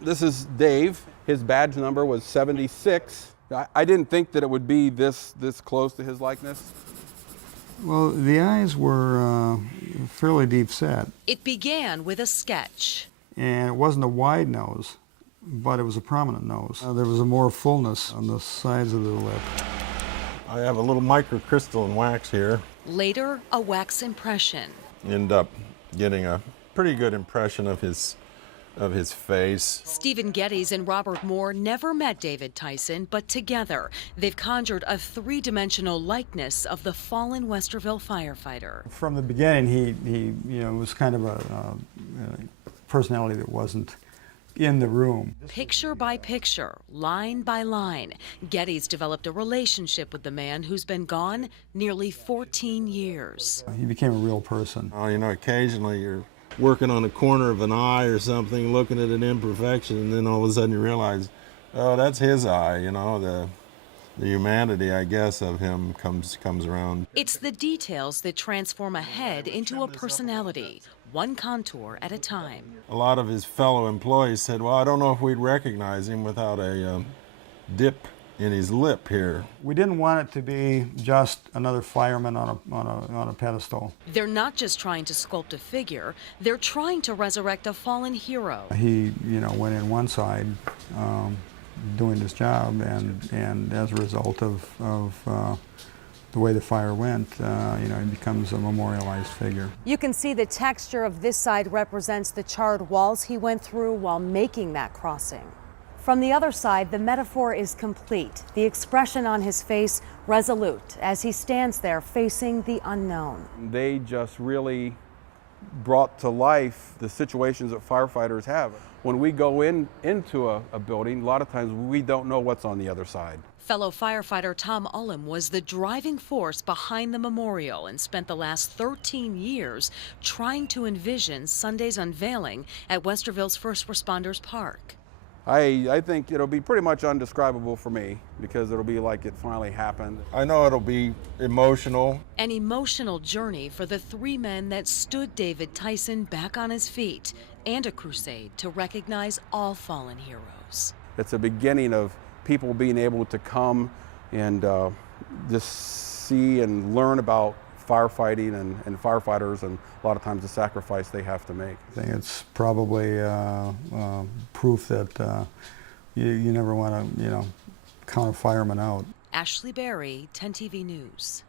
This is Dave. His badge number was 76. I didn't think that it would be this close to his likeness. Well, the eyes were fairly deep set. It began with a sketch. And it wasn't a wide nose, but it was a prominent nose. There was a more fullness on the sides of the lip. I have a little microcrystalline wax here. Later, a wax impression. End up getting a pretty good impression of his face. Stephen Geddes and Robert Moore never met David Tyson, but together they've conjured a three-dimensional likeness of the fallen Westerville firefighter. From the beginning, he was kind of a personality that wasn't in the room. Picture by picture, line by line, Geddes developed a relationship with the man who's been gone nearly 14 years. He became a real person. Occasionally you're working on a corner of an eye or something, looking at an imperfection, and then all of a sudden you realize, oh, that's his eye, the humanity, I guess, of him comes around. It's the details that transform a head into a personality, one contour at a time. A lot of his fellow employees said, well, I don't know if we'd recognize him without a dip in his lip here. We didn't want it to be just another fireman on a pedestal. They're not just trying to sculpt a figure, they're trying to resurrect a fallen hero. He, went in one side doing his job, and as a result of the way the fire went, he becomes a memorialized figure. You can see the texture of this side represents the charred walls he went through while making that crossing. From the other side, the metaphor is complete. The expression on his face resolute as he stands there facing the unknown. They just really brought to life the situations that firefighters have. When we go into a building, a lot of times we don't know what's on the other side. Fellow firefighter Tom Ullum was the driving force behind the memorial and spent the last 13 years trying to envision Sunday's unveiling at Westerville's First Responders Park. I think it'll be pretty much undescribable for me because it'll be like it finally happened. I know it'll be emotional. An emotional journey for the three men that stood David Tyson back on his feet, and a crusade to recognize all fallen heroes. It's a beginning of people being able to come and just see and learn about firefighting and firefighters, and a lot of times the sacrifice they have to make. I think it's probably proof that you never want to, count a fireman out. Ashley Berry, 10 TV News.